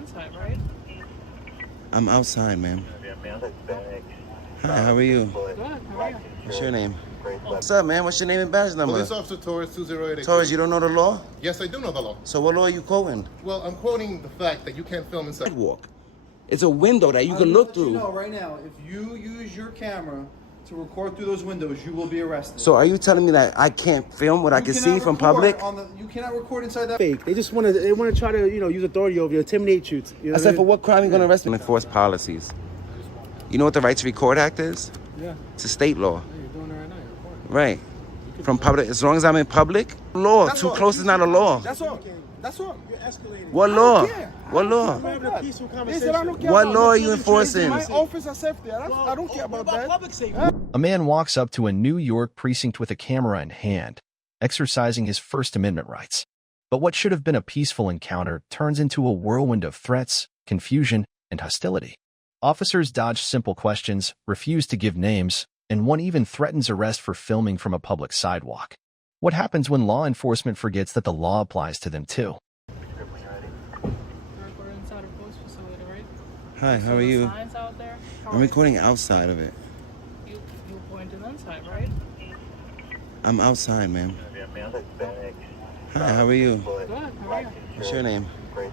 inside, right? I'm outside, ma'am. Hi, how are you? Good. How are you? What's your name? What's up, man? What's your name and badge number? Police Officer Torres 208. Torres, you don't know the law? Yes, I do know the law. So what law are you quoting? Well, I'm quoting the fact that you can't film inside. Sidewalk. It's a window that you can look through. You know right now, if you use your camera to record through those windows, you will be arrested. So are you telling me that I can't film what I can see from public? You cannot record inside that. Fake. They just want to try to use authority over you, intimidate you. You know I said, for what crime are you going to arrest me? Enforce policies. You know what the Right to Record Act is? Yeah. It's a state law. Yeah, you're doing it right now. You're recording. Right. From public, as long as I'm in public, law. That's Too all. close is not a law. That's all. That's all. You're escalating. What law? What law? We're having a peaceful conversation. What law are you enforcing? My office of safety. I don't care about that. Public safety. A man walks up to a New York precinct with a camera in hand, exercising his First Amendment rights. But what should have been a peaceful encounter turns into a whirlwind of threats, confusion, and hostility. Officers dodge simple questions, refuse to give names, and one even threatens arrest for filming from a public sidewalk. What happens when law enforcement forgets that the law applies to them too? You're recording inside a police facility, right? Hi, how So are the you? signs out there? How I'm are recording outside of it. you pointed inside, right? I'm outside, ma'am. Hi, how are you? Good. How are you? What's your name?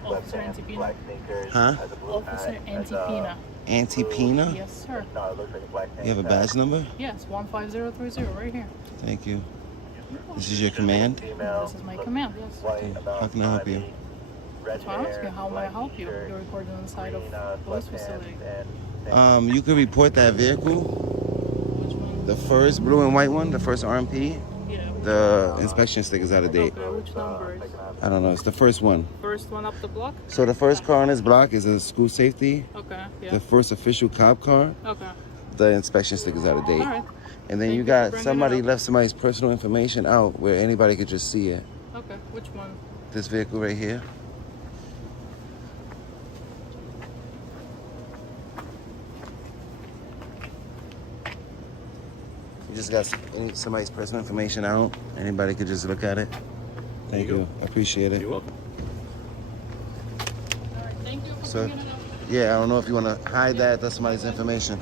Officer Antipina. Huh? Officer Antipina. Antipina? Yes, sir. You have a badge number? Yes, 15030 right here. Thank you. This is your command? This is my command. Yes. Okay. How can I help you? That's why I'm asking. How may I help you? You're recording inside of police facility. You could report that vehicle, Which one? the first blue and white one, the first RMP. Yeah. The inspection sticker's out of date. Okay, which number is? I don't know. It's the first one. First one up the block? So the first car on this block is a school safety. Okay, yeah. The first official cop car. Okay. The inspection sticker's out of date. All right. And then Thank you you got for bringing somebody it up. left somebody's personal information out where anybody could just see it. Okay, which one? This vehicle right here. You just got somebody's personal information out. Anybody could just look at it. Thank you. I appreciate it. You're welcome. All right, thank you for So, bringing it up. yeah, I don't know if you want to hide that. That's somebody's information.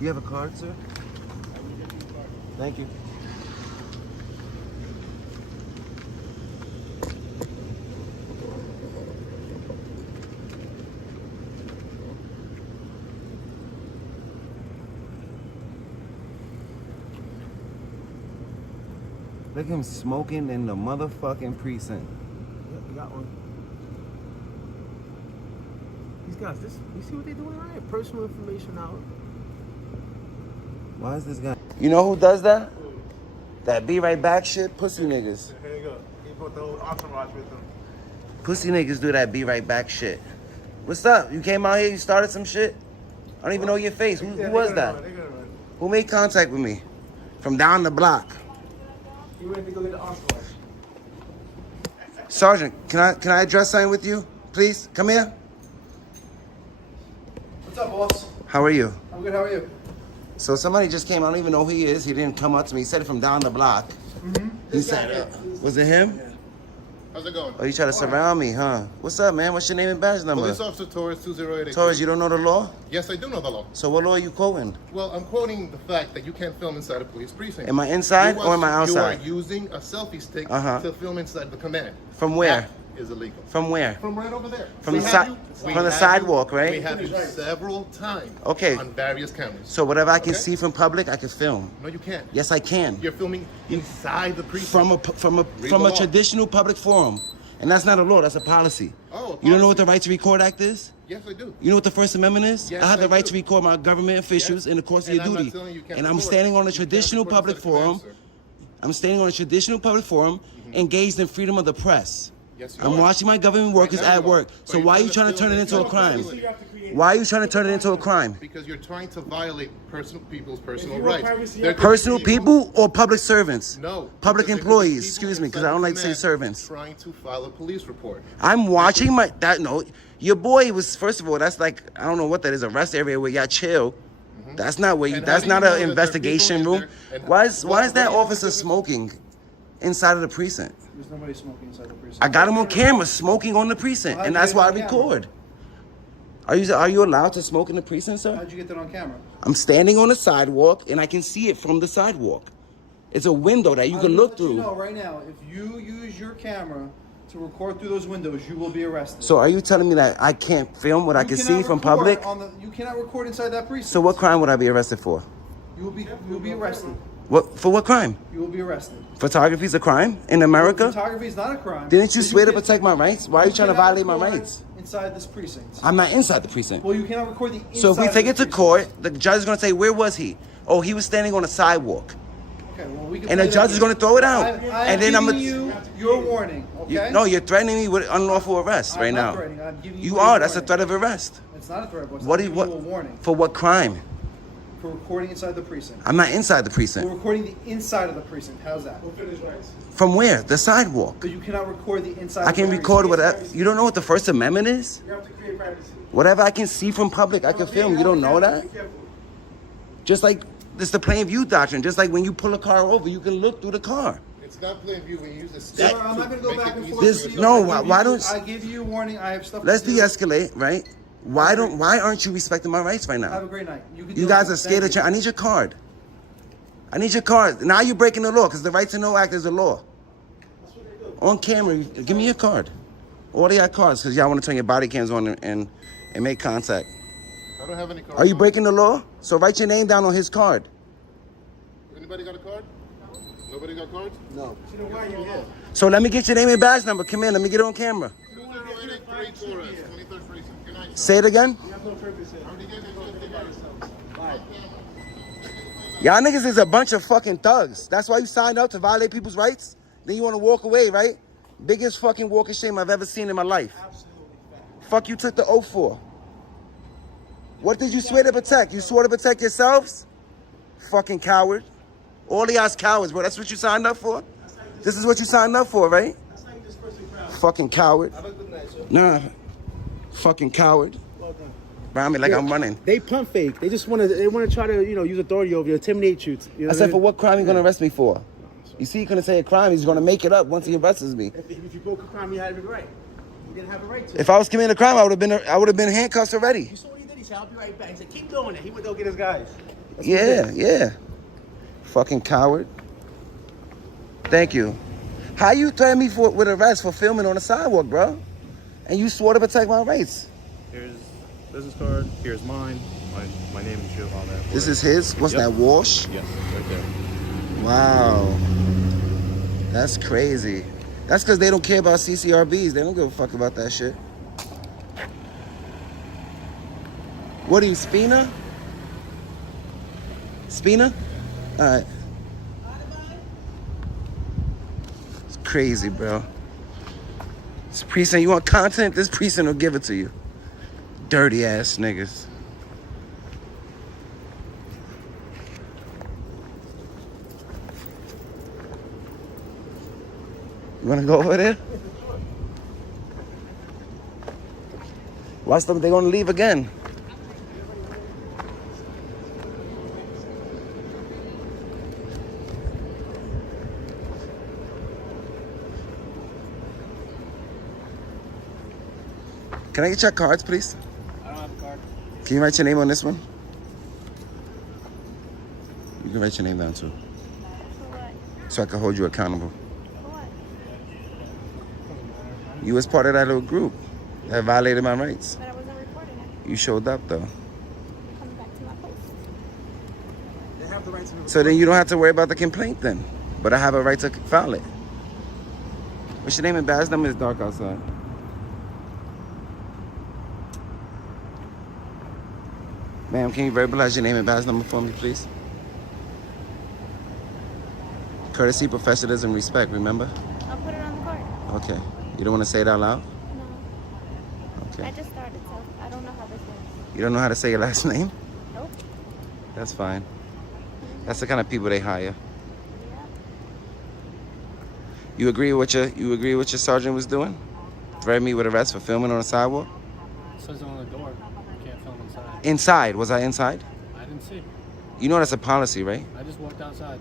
You have a card, sir? Thank you. Look at him smoking in the motherfucking precinct. Yep, we got one. These guys, you see what they're doing right here? Personal information out. Why is this guy? You know who does that? That be right back shit? Pussy niggas. Here you go. He brought the whole entourage with him. Pussy niggas do that be right back shit. What's up? You came out here, you started some shit? I don't even know your face. Who was that? Who made contact with me? From down the block. He went to go get the entourage. Sergeant, can I address something with you? Please, come here. What's up, boss? How are you? I'm good. How are you? So somebody just came, I don't even know who he is. He didn't come up to me. He said it from down the block. He said, was it him? How's it going? Oh, you try to surround me, huh? What's up, man? What's your name and badge number? Police Officer Torres 208. Torres, you don't know the law? Yes, I do know the law. So what law are you quoting? Well, I'm quoting the fact that you can't film inside a police precinct. Am I inside or am I outside? You are using a selfie stick Uh-huh. to film inside the command. From where? That is illegal. From where? From right over there. From We the have si- you- from we the have sidewalk, you- right? We have you several times. Okay. On various cameras. So whatever I can Okay. see from public, I can film. No, you can't. Yes, I can. You're filming inside the precinct. From a the law. traditional public forum. And that's not a law, that's a policy. Oh, a You don't know what policy. the Right to Record Act is? Yes, I do. You know what the First Amendment is? Yes, I have the I right do. to record my government officials Yes. in the course of And your I'm not duty. telling you can't And I'm record. standing on a You can't traditional record public inside the command, forum. sir. I'm standing on a traditional public forum engaged in freedom of the press. Yes, you I'm are. watching my government workers Right now at you are. work. But So you're why are trying you to trying to turn it film into a inside crime? the facility. Why are you trying to turn it into a crime? Because you're trying to violate people's personal you want rights. privacy, There you could be Personal people or public servants? No. Public because there could be employees, people excuse me, because inside I don't the like to say command servants. Trying to file a police report. I'm watching your boy was, first of all, that's like, I don't know what that is, a rest area where y'all chill. That's not where you, And how that's do you not know an that there are investigation people in room. there? And Why is what that do you know officer the smoking inside of the precinct? There's nobody smoking inside the precinct. I got him on camera smoking on the precinct, How'd and you that's get why I it on camera? record. Are you allowed to smoke in the precinct, sir? How'd you get that on camera? I'm standing on the sidewalk, and I can see it from the sidewalk. It's a window that you can look You through. know right now, if you use your camera to record through those windows, you will be arrested. So are you telling me that I can't film what I can see from public? You cannot record inside that precinct. So what crime would I be arrested for? You will be arrested. For what crime? You will be arrested. Photography is a crime in America? Photography is not a crime. Didn't you But swear to can- protect my rights? Why are you trying to cannot violate my record rights? inside this precinct? I'm not inside the precinct. Well, you cannot record the inside. So if we of take the it to precinct. court, the judge is going to say, where was he? Oh, he was standing on a sidewalk. Okay, well, we can And the play judge that is gonna game. throw it out. I'm And then I'm giving a- you your warning. Okay. No, you're threatening me with unlawful arrest I'm right not now. threatening. I'm giving You a are. That's a warning. threat of arrest. It's not a threat. Boss. What I'm do you, giving what? you a warning For what crime? for recording inside the precinct. I'm not inside the We're precinct. recording the inside of the precinct. How's that? From where? The sidewalk. But you cannot record the inside. I of the can precinct. record whatever. You don't know what the First Amendment is? You have to create privacy. Whatever I can see from public, I can film. You don't know that? Just like this, the plain view doctrine. Just like when you pull a car over, you can look through the car. It's not plain view when you use a Sir, stick. I'm not going to go back and forth. This- with you. no, I give why you- don't- I give you a warning? I have stuff. Let's to do. de-escalate, right? Why aren't you respecting my rights right Have now? a great night. You, can You do guys it. are scared Thank of. I need your card. I need your card. Now you're breaking the law because the Right to Know Act is a law. On camera, give me your card. All of your cards because y'all want to turn your body cams on and make contact. I don't have any cards. Are you breaking the law? So write your name down on his card. Anybody got a card? Nobody got cards? No. So let me get your name and badge number. Come in, let me get it on camera. 2083 Torres, 23rd Precinct. Good night. Say it again. Y'all niggas is a bunch of fucking thugs. That's why you signed up to violate people's rights? Then you want to walk away, right? Biggest fucking walk of shame I've ever seen in my life. Fuck you took the oath for. What did you swear to protect? You swore to protect yourselves? Fucking coward. All of y'all's cowards, bro. That's what you signed up for? This is what you signed up for, right? Fucking coward. Nah. Fucking coward. Around me like I'm running. They pump fake. They just want to try to use authority over you, intimidate you. You know I said, for what crime are you going to arrest me for? You see, he couldn't say a crime. He's going to make it up once he arrests me. If you broke a crime, you had every right. You didn't have a right to. If I was committing a crime, I would have been handcuffed already. You saw what he did. He said, "I'll be right back." He said, "Keep doing it." He went to go get his guys. That's what he Yeah, did. yeah. Fucking coward. Thank you. How you threaten me with arrest for filming on the sidewalk, bro? And you swore to protect my rights. Here's business card. Here's mine. My name and shit, all that. This is his? What's Yep. that, Walsh? Yes, right there. Wow. That's crazy. That's because they don't care about CCRBs. They don't give a fuck about that shit. What are you, Spina? Spina? Alright. It's crazy, bro. This precinct, you want content? This precinct will give it to you. Dirty ass niggas. You wanna go over there? Watch them, they're gonna leave again. Can I get your cards, please? I don't have a card. Can you write your name on this one? You can write your name down too. For what? So I can hold you accountable. For what? You was part of that little group that violated my rights. But I wasn't recording it. You showed up though. Coming back to my post. They have the right to. So then you don't have to worry about the complaint then. But I have a right to file it. What's your name and badge number? It's dark outside. Ma'am, can you verbalize your name and badge number for me, please? Courtesy, professionalism, respect, remember? I'll put it on the card. Okay. You don't want to say it out loud? No. Okay. I just started, so I don't know how this works. You don't know how to say your last name? Nope. That's fine. That's the kind of people they hire. Yeah. You agree with your sergeant was doing? Threatened me with arrest for filming on the sidewalk? It says on the door. You can't film inside. Inside? Was I inside? I didn't see. You know that's a policy, right? I just walked outside.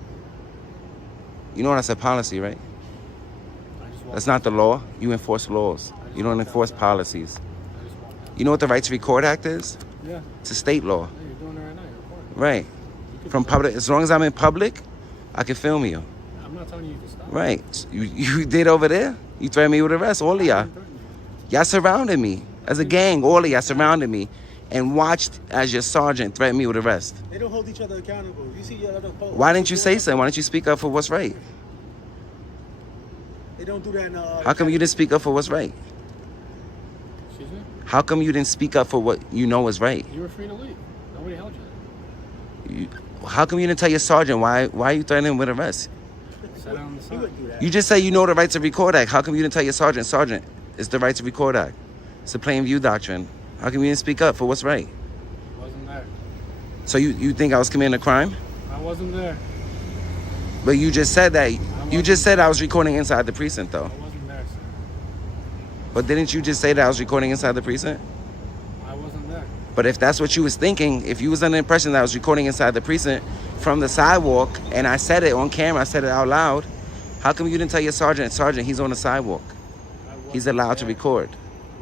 You know that's a policy, right? I just walked That's not the law. You enforce laws. You don't enforce policies. I just walked out. You know what the Right to Record Act is? Yeah. It's a state law. Yeah, you're doing it right now. You're recording. Right. From public, as long as I'm in public, I can film you. I'm not telling you to stop. Right. You did over there? You threatened me with arrest, all of y'all. Y'all surrounded me. As a gang, all of y'all surrounded me and watched as your sergeant threatened me with arrest. They don't hold each other accountable. You see your other folks. Why didn't you say something? Why didn't you speak up for what's right? They don't do that in How come you didn't speak up for what's right? Excuse me? How come you didn't speak up for what you know is right? You were free to leave. Nobody held you. How come you didn't tell your sergeant why are you threatening him with arrest? Sat on the He side. wouldn't do that. You just say you know the Right to Record Act. How come you didn't tell your sergeant, it's the Right to Record Act? It's the plain view doctrine. How come you didn't speak up for what's right? Wasn't there. So you think I was committing a crime? I wasn't there. But you just said that. You just said I was recording inside the precinct, though. I wasn't there, sir. But didn't you just say that I was recording inside the precinct? I wasn't there. But if that's what you was thinking, if you was under the impression that I was recording inside the precinct from the sidewalk, and I said it on camera, I said it out loud, how come you didn't tell your sergeant, he's on the sidewalk? He's allowed to record.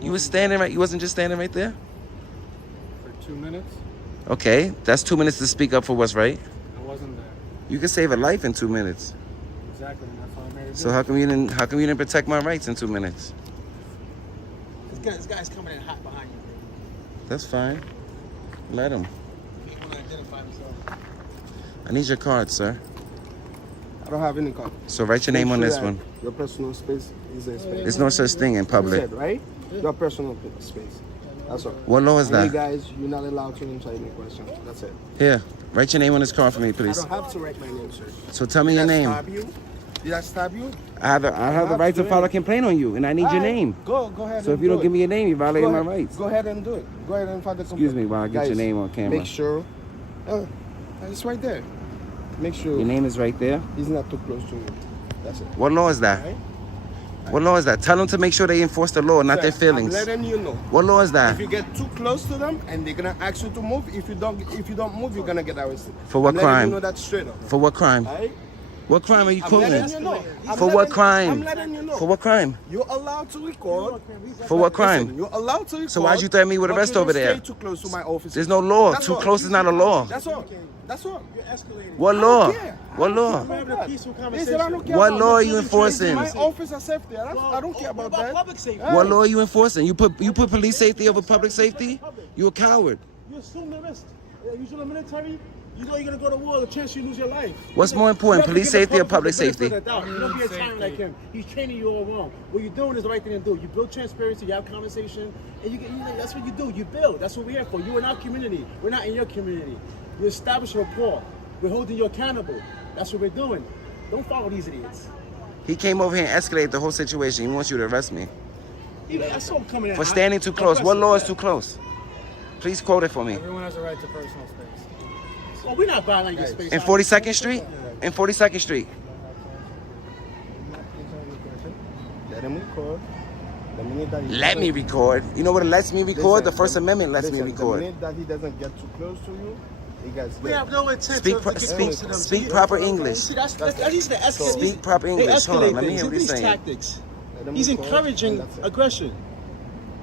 You was standing right, you wasn't just standing right there? For 2 minutes. Okay, that's 2 minutes to speak up for what's right. I wasn't there. You can save a life in 2 minutes. Exactly. And that's what I'm here to So do. how come you didn't protect my rights in 2 minutes? This guy's coming in hot behind you. That's fine. Let him. He want to identify himself. I need your card, sir. I don't have any card. So write your name on this one. Your personal space is a space. There's no such thing in You public. said, right? Your personal space. That's all. What law is And you that? guys, you're not allowed to answer any questions. That's it. Here, write your name on this card for me, I please. don't have to write my name, sir. So tell me your Did I name. stab you? Did I stab you? I have the right to file a complaint on you, and I need your Alright, name. Go ahead. So if and you don't do give it. me your name, you're violating Go my ahead. rights. Go ahead and do it. Go ahead and file the complaint. Excuse me while I get your Guys, name on camera. Make sure. It's right there. Make sure Your name is right there. he's not too close to you. That's it. What law is that? Alright? What law is that? Tell them to make sure they enforce the law, not their Sir, feelings. I'm letting you know. What law is If that? you get too close to them and they're gonna ask you to move, if you don't move, you're gonna get arrested. For what I'm letting crime? you know that straight up. For what crime? Alright? What crime are you I'm letting quoting? you know. For what crime? I'm letting you know. For what crime? You're allowed to record. For what Listen, crime? you're allowed to record. So why'd you threaten me with but arrest you over don't there? stay too close to my office. There's no law. That's Too all. close is not a law. That's all. That's all. You're escalating. What I law? don't care. What I don't law? care We're having about a peaceful that. conversation. Listen, I don't care What about law are that. you It's enforcing? my office of safety. I don't care about that. Public safety. What law are you enforcing? You put police safety over public safety? You a coward. You assume the risk. You join the military, you know you're gonna go to war. The chance you lose your life. What's more important, You have to police give the safety or public public the benefit safety? of the doubt. You don't be a tyrant like him. He's training you all wrong. What you're doing is the right thing to do. You build transparency. You have conversation, and that's what you do. You build. That's what we're here for. You in our community. We're not in your community. You establish a rapport. We're holding you accountable. That's what we're doing. Don't follow these idiots. He came over here and escalated the whole situation. He wants you to arrest me. I saw him coming in For hot. standing too close. What law is too close? Please quote it for me. Everyone has a right to personal space. Well, we're not violating your space. In 42nd Street? In 42nd Street. Let him record. The minute that he Let me record. You know what lets me record? The First Amendment lets me The record. minute that he doesn't get too close to you, he gets We have no intent Speak to pro- get speak- close to them. speak See, proper you know, English. See, that's these the escalate. Speak proper They English. Hold on, escalate let me things. hear what Look at he's these saying. tactics. Let him He's record, encouraging and that's it. aggression.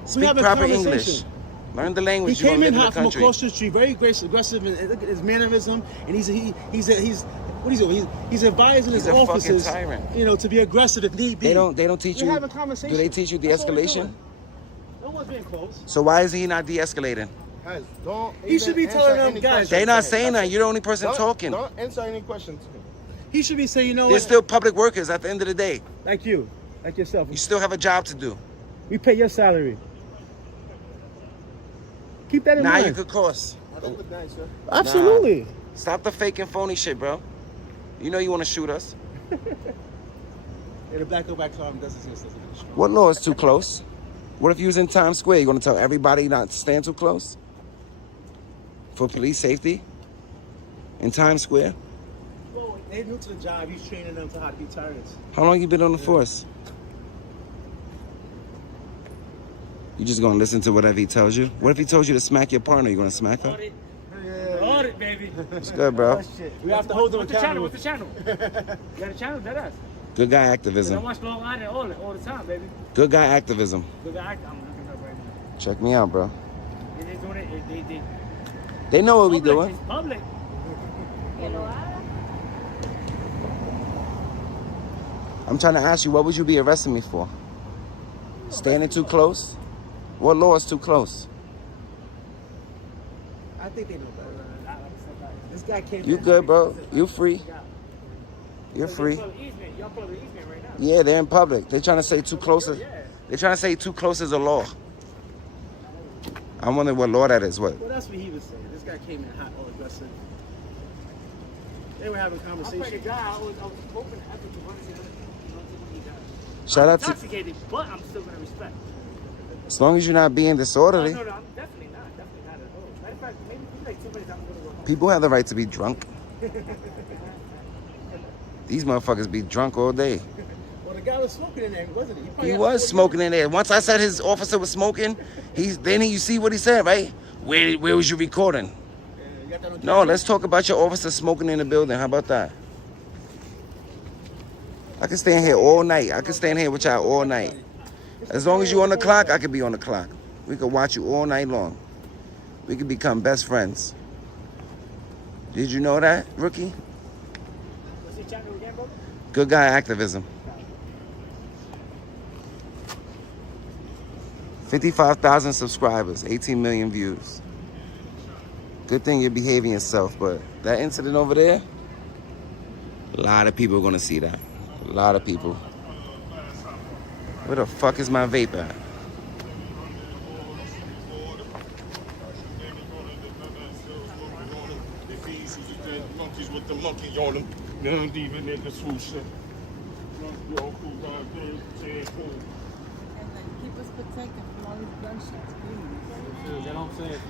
We Speak have a proper conversation. English. Learn the He language. You came don't in live in hot the from country. across the street, very aggressive, and look at his mannerism, and he's what he's doing? He's advising He's his a fucking officers, tyrant. you know, to be aggressive if need be. They don't teach We're you. having a conversation. Do they teach you That's what we're de-escalation? doing. No one's being close. So why is he not de-escalating? Guys, don't He should be even telling answer them, any guys, questions. They're not That's saying it. that. You're the only person talking. Don't answer any questions. He should be saying, you know They're what? still public workers at the end of the day. Like you, like yourself. You still have a job to do. We pay your salary. Keep that in Now mind. you could cross. That's good night, sir. Absolutely. Stop the fake and phony shit, bro. You know you want to shoot us. Yeah, the black go back car doesn't see us. What law is too close? What if you was in Times Square? You gonna tell everybody not to stand too close? For police safety? In Times Square? Well, they're new to the job. He's training them to how to be tyrants. How long you been on the force? You just gonna listen to whatever he tells you? What if he told you to smack your partner? You gonna smack her? Audit, baby. It's good, bro. We have to hold them What's the channel? accountable. What's the channel? You got a channel? That us. Good guy I activism. watch Long Island all the time, baby. Good guy activism. Good guy. I'm looking up right now. Check me out, bro. They doing it. They They know what we public, doing. It's public. Que lo haga. I'm trying to ask you, what would you be arresting me for? Standing too close? What law is too close? I think they know better. This guy came. You good, bro? You free? You're free. Y'all play the easement right now. Yeah, they're in public. They're trying to say too close. They're trying to say too close is a law. I'm wondering what law that is. What? Well, that's what he was saying. This guy came in hot, all aggressive. They were having I pray to conversation. God, I was hoping after to run into the Shout out to. intoxicated, but I'm still gonna respect. As long as you're not being disorderly. No, I'm definitely not at all. Matter of fact, maybe like 2 minutes I'm gonna go home. People have the right to be drunk. These motherfuckers be drunk all day. Well, the guy was smoking in there, wasn't he? He was smoking in there. Once I said his officer was smoking, you see what he said, right? Where was you recording? No, let's talk about your officer smoking in the building. How about that? I can stand here all night. I can stand here with y'all all night. As long as you on the clock, I could be on the clock. We could watch you all night long. We could become best friends. Did you know that, rookie? What's your channel again, bro? Good guy activism. 55,000 subscribers, 18 million views. Good thing you're behaving yourself, but that incident over there, a lot of people are gonna see that. A lot of people. Where the fuck is my vape at? Monkeys with the monkey on them. They don't even in the swoosh. Keep us protected from all these gunshots, please. You know what I'm saying?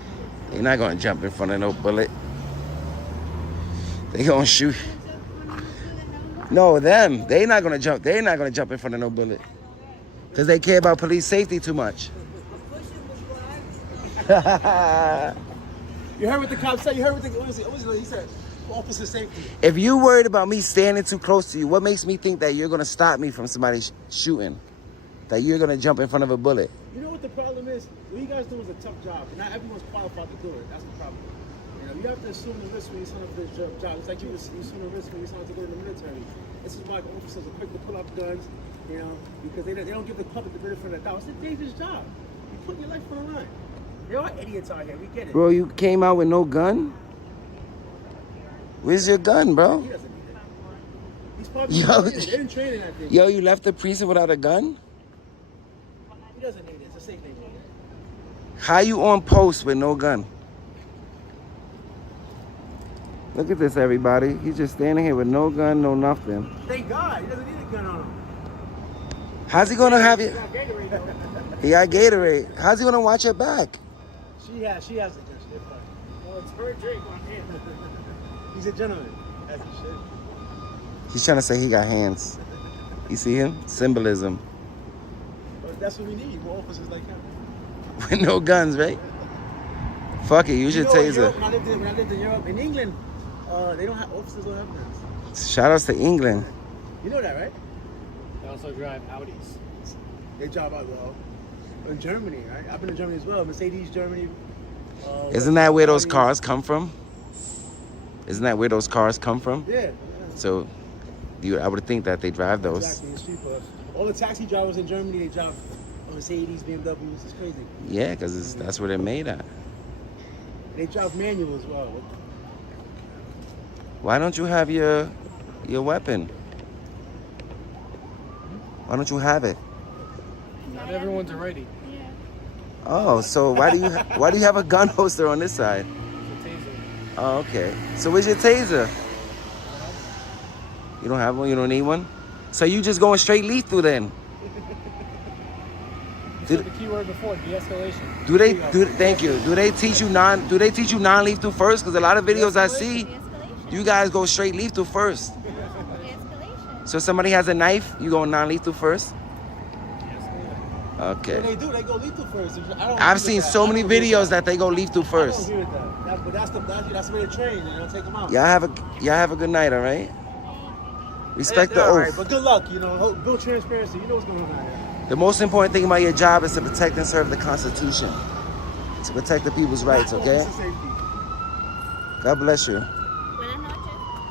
They're not gonna jump in front of no bullet. They gonna shoot. No, them. They're not gonna jump in front of no bullet. Cause they care about police safety too much. You heard what the cop said? You heard what he said? Officer safety. If you worried about me standing too close to you, what makes me think that you're gonna stop me from somebody shooting? That you're gonna jump in front of a bullet? You know what the problem is? What you guys do is a tough job. Not everyone's qualified to do it. That's the problem. You know, you have to assume the risk when you sign up for this job. It's like you assume the risk when you sign up to go to the military. This is why officers are quick to pull up guns, you know, because they don't give the public the benefit of the doubt. It's a dangerous job. You put your life on the line. There are idiots out here. We get it. Bro, you came out with no gun? Where's your gun, bro? He doesn't need it. He's probably Yo. they didn't train in that thing. Yo, you left the precinct without a gun? He doesn't need it. It's a safe thing. How you on post with no gun? Look at this, everybody. He's just standing here with no gun, no nothing. Thank God. He doesn't need a gun on him. How's he gonna have you? He's got Gatorade, though. He got Gatorade. How's he gonna watch your back? She has a gun. They're fine. Well, it's her drink on him. He's a gentleman. That's the shit. He's trying to say he got hands. You see him? Symbolism. But that's what we need. More officers like him. With no guns, right? Fuck it, use your You know, in taser. Europe, when I lived in Europe, in England, they don't have officers don't have guns. Shout outs to England. You know that, right? They also drive Audis. They drive out well. In Germany, right? I've been to Germany as well. Mercedes, Germany. Isn't that where those cars come from? Isn't that where those cars come from? Yeah. So, I would think that they drive those. Exactly. It's cheaper. All the taxi drivers in Germany, they drive Mercedes, BMWs. It's crazy. Yeah, because that's where they're made at. They drive manual as well. Why don't you have your weapon? Why don't you have it? Not everyone's ready. Yeah. Oh, so why do you have a gun holster on this side? It's a taser. Oh, okay. So where's your taser? You don't have one? You don't need one? So you just going straight lethal then? You said the key word before, de-escalation. Do they thank you. Do they teach you non-lethal first? Because a lot of videos I see, you guys go straight lethal first. So if somebody has a knife, you go non-lethal first? Okay. When they do, they go lethal first. I've seen so many videos that they go lethal first. I don't agree with that. But that's the way they train, and they'll take them out. Y'all have a good night, all right? Respect the all oath. right, but good luck, you know. Build transparency. You know what's going on out here. The most important thing about your job is to protect and serve the Constitution. To protect the people's rights, okay? God bless you.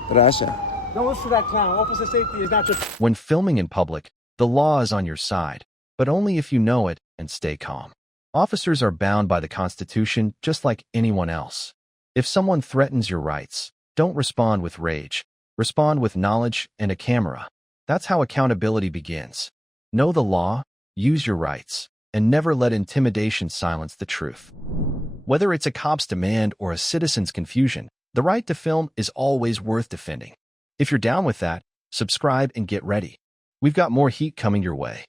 Gracias. Don't listen to that clown. Officer safety is not your... When filming in public, the law is on your side, but only if you know it and stay calm. Officers are bound by the Constitution just like anyone else. If someone threatens your rights, don't respond with rage. Respond with knowledge and a camera. That's how accountability begins. Know the law, use your rights, and never let intimidation silence the truth. Whether it's a cop's demand or a citizen's confusion, the right to film is always worth defending. If you're down with that, subscribe and get ready. We've got more heat coming your way.